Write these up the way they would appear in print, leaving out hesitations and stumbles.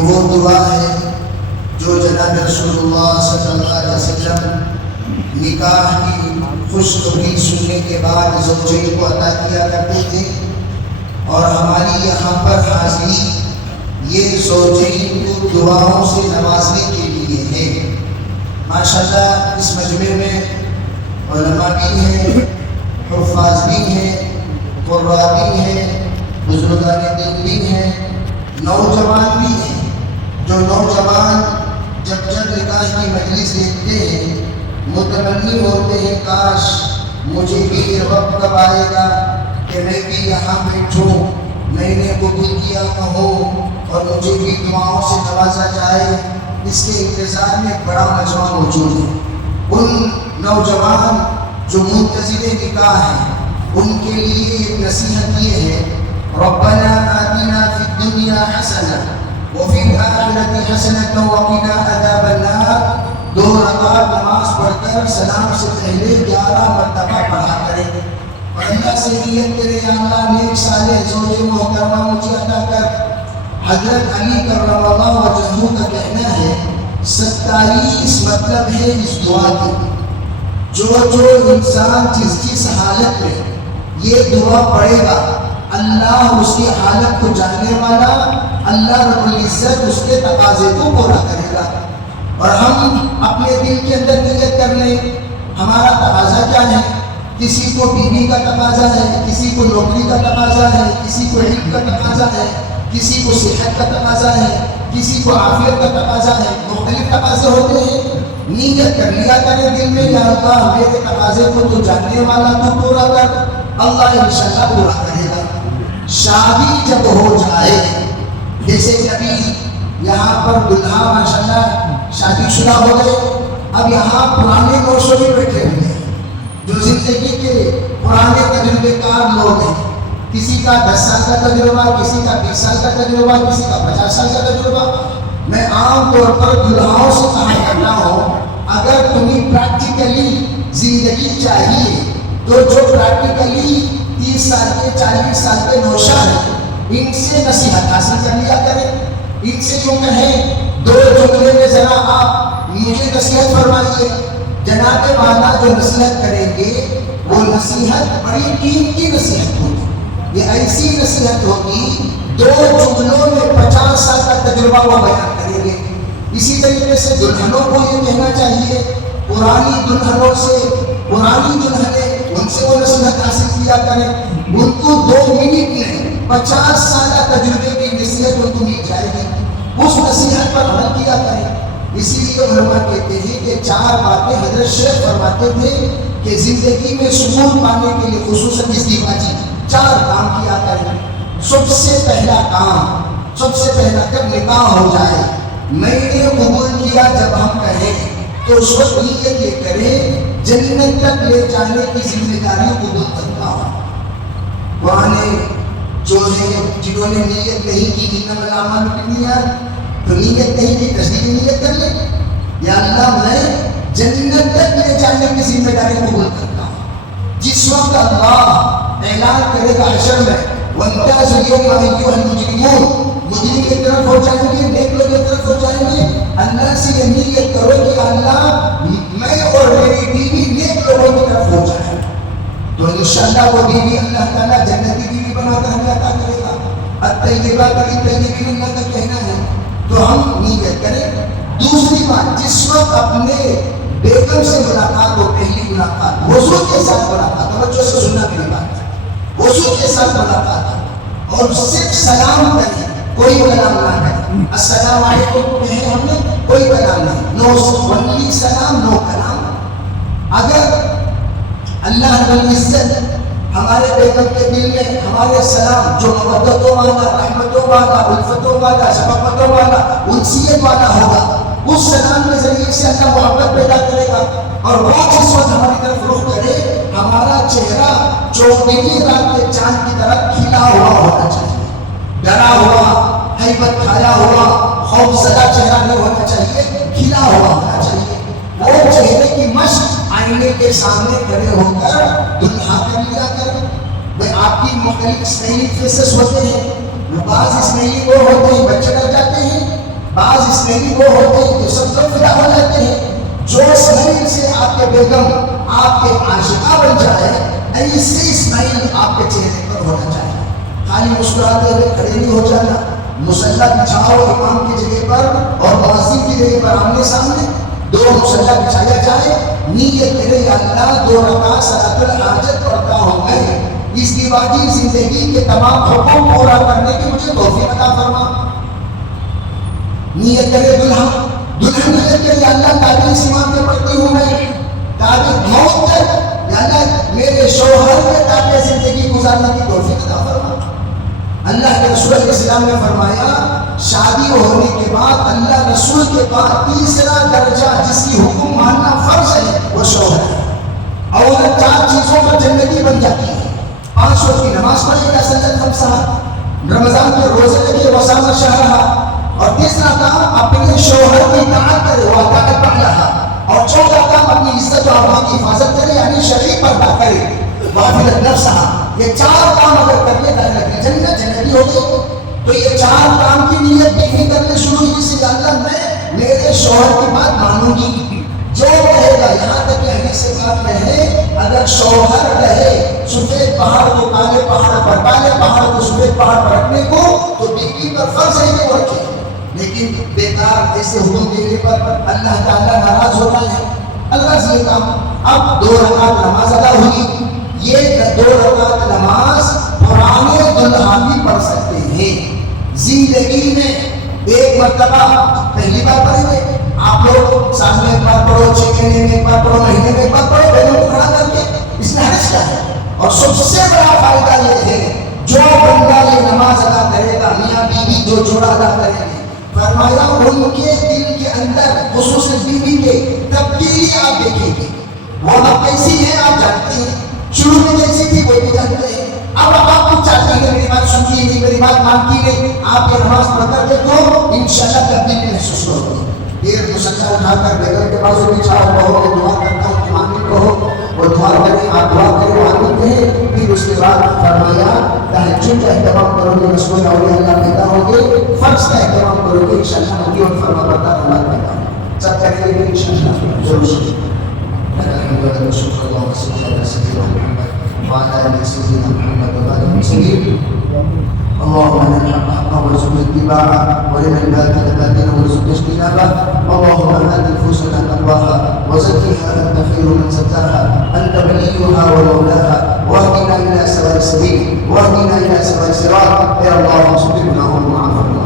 یہ وہ دعا ہے جو جناب رسول اللہ صلی اللہ علیہ وسلم نکاح کی خوشخبری سننے کے بعد زوجین کو عطا کیا کرتے تھے، اور ہماری یہاں پر حاضری یہ زوجین کو دعاؤں سے نوازنے کے لیے ہے۔ ماشاءاللہ اس مجمع میں علماء بھی ہیں، حفاظ بھی ہیں، قراء بھی ہیں، بزرگان دین بھی ہیں، نوجوان بھی ہیں۔ جو نوجوان جب نکاح کی مجلس دیکھتے ہیں متمنی ہوتے ہیں کاش مجھے بھی یہ وقت کب آئے گا کہ میں بھی یہاں بیٹھوں، میں نے قبول کیا ہوں اور مجھے بھی دعاؤں سے نوازا جائے۔ اس کے انتظار میں ایک بڑا مجمع موجود ہے۔ ان نوجوان جو منتظر نکاح ہیں ان کے لیے ایک نصیحت یہ ہے، ربنا آتنا فی الدنیا حسنہ وفی الآخرۃ حسنۃ وقنا عذاب النار۔ 2 رکعت نماز پڑھ کر سلام سے پہلے 11 مرتبہ پڑھا کریں اور اللہ سے نیت کرے، یا اللہ نیک صالح زوج محترمہ مجھے عطا کر۔ حضرت علی کرم اللہ وجہہ کا کہنا ہے 27 مطلب ہے اس دعا کے۔ جو انسان جس حالت میں یہ دعا پڑھے گا اللہ اس کی حالت کو جاننے والا، اللہ رب العزت اس کے تقاضے کو پورا کرے گا۔ اور ہم اپنے دل کے اندر نیت کر لیں ہمارا تقاضا کیا ہے۔ کسی کو بیوی کا تقاضا ہے، کسی کو نوکری کا تقاضا ہے، کسی کو علم کا تقاضا ہے، کسی کو صحت کا تقاضا ہے، کسی کو عافیت کا تقاضا ہے، مختلف تقاضے ہوتے ہیں۔ نیت کر لیا کرے دل میں، یا اللہ میرے تقاضے کو تو جاننے والا تو پورا کر، اللہ انشاءاللہ پورا کرے گا۔ شادی جب ہو جائے، جیسے کہ ابھی یہاں پر دلہا ماشاءاللہ شادی شدہ ہو گئے، اب یہاں پرانے نوشوں بھی بیٹھے ہوئے ہیں جو زندگی کے پرانے تجربے کار لوگ ہیں۔ کسی کا 10 سال کا تجربہ، کسی کا 20 سال کا تجربہ، کسی کا 50 سال کا تجربہ۔ میں عام طور پر دلہاؤں سے کہا کرتا ہوں اگر تمہیں پریکٹیکلی زندگی چاہیے تو جو پریکٹیکلی 30 سال کے 40 سال کے نوشہ ہیں ان سے نصیحت حاصل کر لیا کریں۔ ان سے جو کہیں 2 جملے میں ذرا آپ مجھے نصیحت فرمائیے، جناب والا جو نصیحت کریں گے وہ نصیحت بڑی قیمتی نصیحت ہوگی۔ یہ ایسی نصیحت ہوگی 2 جملوں میں 50 سال کا تجربہ وہ بیان کریں گے۔ اسی طریقے سے دلہنوں کو یہ کہنا چاہیے، پرانی دلہنوں سے، پرانی دلہنیں ان سے وہ نصیحت حاصل کیا کریں۔ ان کو 2 منٹ نہیں 50 سالہ تجربے کی نصیحت ان کو مل جائے گی، اس نصیحت پر عمل کیا کریں۔ اسی لیے علماء کہتے ہیں کہ 4 باتیں حضرت شیخ فرماتے تھے کہ زندگی میں سکون پانے کے لیے خصوصاً اس دیواجی 4 کام کیا کریں۔ سب سے پہلا کام، سب سے پہلا جب نکاح ہو جائے میں نے قبول کیا جب ہم کہیں تو اس وقت نیت یہ کریں جنت تک لے جانے کی ذمہ داری قبول کرتا ہوں۔ پرانے جو ہے جنہوں نے نیت نہیں کی انما الاعمال بالنیات، تو نیت نہیں کی تصدیق نیت کر لیں، یا اللہ میں جنت تک لے جانے کی ذمہ داری قبول کرتا ہوں۔ جس وقت اللہ اعلان کرے گا حشر میں وَامْتَازُوا الْيَوْمَ أَيُّهَا الْمُجْرِمُونَ، مجرم کی طرف ہو جائیں گے، نیک لوگ کی طرف ہو جائیں گے، اللہ سے یہ نیت کرو کہ اللہ میں اور میری بیوی نیک لوگوں کی طرف ہو جائیں، تو انشاءاللہ وہ بیوی اللہ تعالیٰ جنتی بیوی بنا کر ہمیں عطا کرے گا۔ الطیبات للطیبین اللہ کا کہنا ہے، تو ہم نیت کریں۔ دوسری بات، جس وقت اپنے بیگم سے ملاقات ہو، پہلی ملاقات وضو کے ساتھ ملاقات، توجہ سے سننا میری بات، وضو کے ساتھ ملاقات اور صرف سلام کریں، کوئی کلام نہ کریں۔ السلام علیکم کہیں ہم نے، کوئی کلام نہیں، نو اونلی سلام، نو کلام۔ اگر اللہ رب العزت ہمارے بیگم کے دل میں ہمارے سلام جو مودتوں والا، رحمتوں والا، الفتوں والا، شفقتوں والا، انسیت والا ہوگا، اس سلام کے ذریعے سے اللہ محبت پیدا کرے گا، اور وہ جس وقت ہماری طرف رخ کرے ہمارا چہرہ 14ویں رات کے چاند کی طرح کھلا ہوا ہونا چاہیے، ڈرا ہوا، ہیبت کھایا ہوا، خوف زدہ چہرہ نہیں ہونا چاہیے، کھلا ہوا ہونا چاہیے۔ وہ چہرے کی مشق آئینے کے سامنے کھڑے ہو کر دلہا کر لیا کریں۔ بھئی آپ کی مختلف اسماعیلی فیسز ہوتے ہیں، بعض اسماعیلی وہ ہوتے ہیں بچے ڈر جاتے ہیں، اسمیلی وہ ہوتے ہیں جو سب لوگ فدا ہو جاتے ہیں. جو اسماعیل سے آپ کے بیگم آپ کے عاشقہ بن جائے ایسے اسماعیل آپ کے چہرے پر ہونا چاہیے. خالی مسکراتے ہوئے کھڑے نہیں ہو جانا. مصلی بچھاؤ امام کی جگہ پر اور مؤذن کی جگہ پر آمنے سامنے 2 مصلی بچھایا جائے. نیت کرے یا اللہ 2 رکعت صلاۃ الحاجت پڑھتا ہوں میں اس کی باقی زندگی کے تمام حقوق پورا کرنے کی مجھے توفیق عطا فرما. نیت کرے دلہن نیت کرے یا اللہ تعبیر سیمان میں پڑھتی ہوں میں تعبیر موت تک یا اللہ میرے شوہر کے تابع زندگی گزارنے کی توفیق عطا فرما. اللہ کے رسول علیہ السلام نے فرمایا شادی ہونے کے بعد اللہ رسول کے بعد تیسرا درجہ جس کی حکم ماننا فرض ہے وہ شوہر ہے. عورت 4 چیزوں پر جنتی بن جاتی ہے. 5 وقت کی نماز پڑھے گا سنت 5 رمضان کے روزے لگے وسام شہرہ اور تیسرا کام اپنے شوہر کی اطاعت کرے وطاعت پڑھا اور چوتھا کام اپنی عزت و عفت کی حفاظت کرے یعنی شرعی پردہ کرے وحفظت نفسہ. یہ 4 کام اگر کر لے تو جنتی ہوگی. تو یہ 4 کام کی نیت بھی نہیں کرنے شروع کی سے اللہ میں میرے شوہر کی بات مانوں گی جو کہے گا. یہاں تک کہ حدیث سے بات میں ہے اگر شوہر کہے سفید پہاڑ کو کالے پہاڑ پر کالے پہاڑ کو سفید پہاڑ پر رکھنے کو تو بیوی پر فرض ہے کہ وہ رکھے. لیکن بیکار ایسے حکم دینے پر اللہ تعالیٰ ناراض ہوتا ہے. اللہ سے کام اب 2 رکعت نماز ادا ہوئی. یہ 2 رکعت نماز پرانے دلہا بھی پڑھ سکتے ہیں. زندگی میں 1 مرتبہ پہلی بار پڑھیں گے آپ لوگ سال میں 1 بار پڑھو 6 مہینے میں 1 بار پڑھو مہینے میں 1 بار پڑھو بیگم کو کھڑا کر کے اس میں حرج کیا ہے. اور سب سے بڑا فائدہ یہ ہے جو بندہ یہ نماز ادا کرے گا میاں بیوی 2 جوڑا ادا کریں گے فرمایا ان کے دل کے اندر خصوصاً بیوی کے تبدیلی آپ دیکھیں گے. وہ اب کیسی ہے آپ جانتے ہیں. شروع میں کیسی تھی وہ بھی جانتے ہیں. اب آپ کچھ چاہتے ہیں میری بات سنتی نہیں میری بات مانتی نہیں. آپ یہ نماز پڑھ کر دیکھو انشاءاللہ تبدیلی محسوس ہوگی. پھر مسجد اٹھا کر بیگم کے پاس بھی چھاڑ کہو کہ دعا کرتا ہوں کہ مانگی کہو وہ دعا کریں آپ دعا کریں مانگتے ہیں. پھر اس کے بعد فرمایا تہجد کا اہتمام کرو گے رسول اولیاء اللہ پیدا ہوں گے فرض کا اہتمام کرو گے انشاءاللہ نبی اور فرما بردار اللہ پیدا ہوں سب کریں گے انشاءاللہ ضرور سے. الحمد للہ شکر اللہ وسلم علی سیدنا محمد وعلى آل سيدنا محمد وعلى آل سيدنا اللهم لنا الحق حقا وارزقنا اتباعه ولنا الباطل باطلا وارزقنا اجتنابه. اللهم آت نفوسنا تقواها وزكها أنت خير من زكاها أنت وليها ومولاها واهدنا إلى سواء السبيل واهدنا إلى سواء الصراط. يا الله صدقنا ومعافنا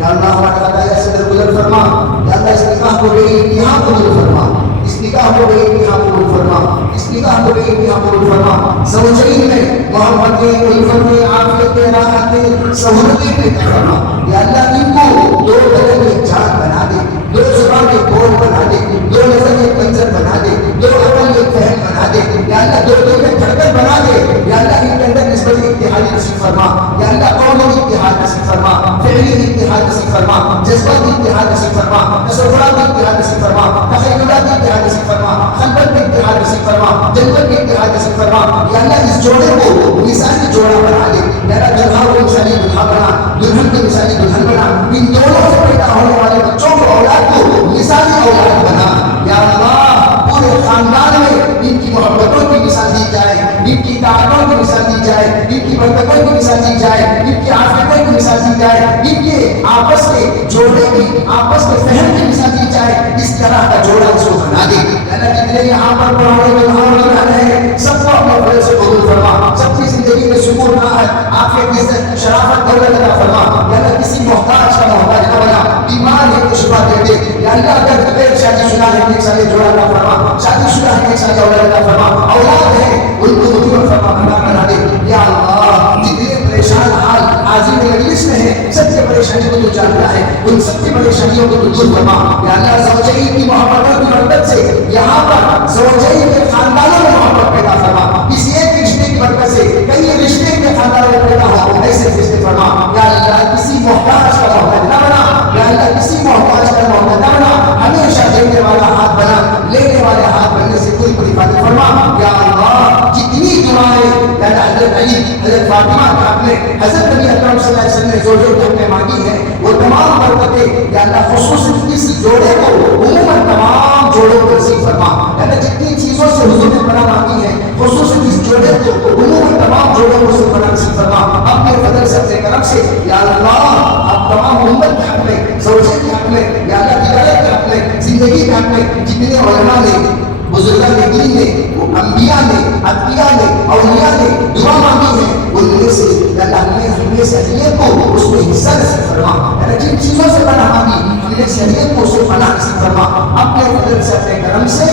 یا اللہ ہمارے خطایا سے درگزر فرما. یا اللہ اس نکاح کو بے انتہا قبول فرما. اس نکاح کو بے انتہا قبول فرما. اس نکاح کو بے انتہا قبول فرما. زوجین میں محبت الفت عافیت راحت سہولت پیدا فرما. یا اللہ ان کو 2 قدم ایک جان بنا دے 2 زبان ایک بول بنا دے 2 نظر ایک منظر بنا دے 2 عقل ایک فہم بنا دے. یا اللہ 2 دل میں دھڑکن بنا دے. یا اللہ ان کے اندر نسبت اتحاد نصیب فرما. یا اللہ قومی اتحاد نصیب فرما فعلی اتحاد نصیب فرما جذبات اتحاد نصیب فرما تصورات اتحاد نصیب فرما تخیلات اتحاد نصیب فرما خلوت اتحاد نصیب فرما جنت اتحاد نصیب فرما. یا اللہ اس جوڑے کو مثالی جوڑا بنا دے. یا اللہ دلہا کو مثالی دلہا بنا دلہن کو مثالی دلہن بنا. ان دونوں سے پیدا ہونے والے بچوں کو اولاد کو مثالی اولاد بنا. یا اللہ پورے خاندان میں ان کی محبتوں کی مثال دی جائے ان کی طاقتوں کی مثال دی جائے ان کی برکتوں کی مثال دی جائے ان کی عافیتوں کی مثال دی جائے ان کے آپس کے جوڑے کی آپس کے فہم کی مثال دی جائے. اس طرح کا جوڑا اس کو بنا دے. اللہ جتنے یہاں پر پڑھوڑے میں وہاں رہے ہیں سب کو اپنے بڑے سے قبول فرما. سب کی زندگی میں سکون نہ ہے عافیت عزت شرافت دولت عطا فرما. یا اللہ کسی محتاج کا محتاج نہ بنا. بیمار ہے تو شفا دے دے. یا اللہ اگر غیر شادی شدہ ہے ایک سال جوڑا عطا فرما. شادی شدہ ہے ایک سال اولاد عطا فرما. اولاد ہے ان کو مطیع فرما بنا دے. یا اللہ جتنے پریشان حال حاضر مجلس میں ہے سب کی پریشانی کو تو جانتا ہے ان سب کی پریشانیوں کو تو دور فرما. یا اللہ زوجین کی محبت کی برکت سے یہاں پر زوجین کے خاندانوں میں محبت پیدا فرما. کسی ایک رشتے کی برکت سے کئی رشتے کے خاندانوں میں پیدا ہو ایسے رشتے فرما. یا اللہ کسی محتاج کا محتاج نہ بنا. یا اللہ کسی محتاج کا محتاج نہ بنا. ہمیشہ دینے والا ہاتھ بنا لینے والے ہاتھ بننے سے کوئی بڑی بات فرما. یا اللہ جتنی دعائیں یا اللہ حضرت علی حضرت فاطمہ کا اپنے حضرت نبی اکرم صلی اللہ علیہ وسلم نے زوجوں کے حق میں مانگی ہے وہ تمام برکتیں یا اللہ خصوصاً جوڑے کو عموماً تمام جوڑوں کو نصیب فرما. یعنی جتنی چیزوں سے حضور نے پناہ مانگی ہے خصوصاً اس جوڑے کو عموماً تمام جوڑوں کو سے پناہ نصیب فرما. اپنے فضل سے اپنے کرم سے یا اللہ آپ تمام امت کے حق میں, زوجے کے حق میں, یا اللہ تجارت کے حق میں, زندگی کے حق میں جتنے علماء نے, بزرگان دین نے, وہ انبیاء نے, اتقیاء نے, اولیاء نے دعا مانگی ہے ان میں سے یا اللہ ہم نے شریعت کو اس میں حصہ نصیب فرما. یعنی جن چیزوں سے پناہ مانگی ہم نے شریعت کو اس سے پناہ نصیب فرما. اپنے فضل سے اپنے کرم سے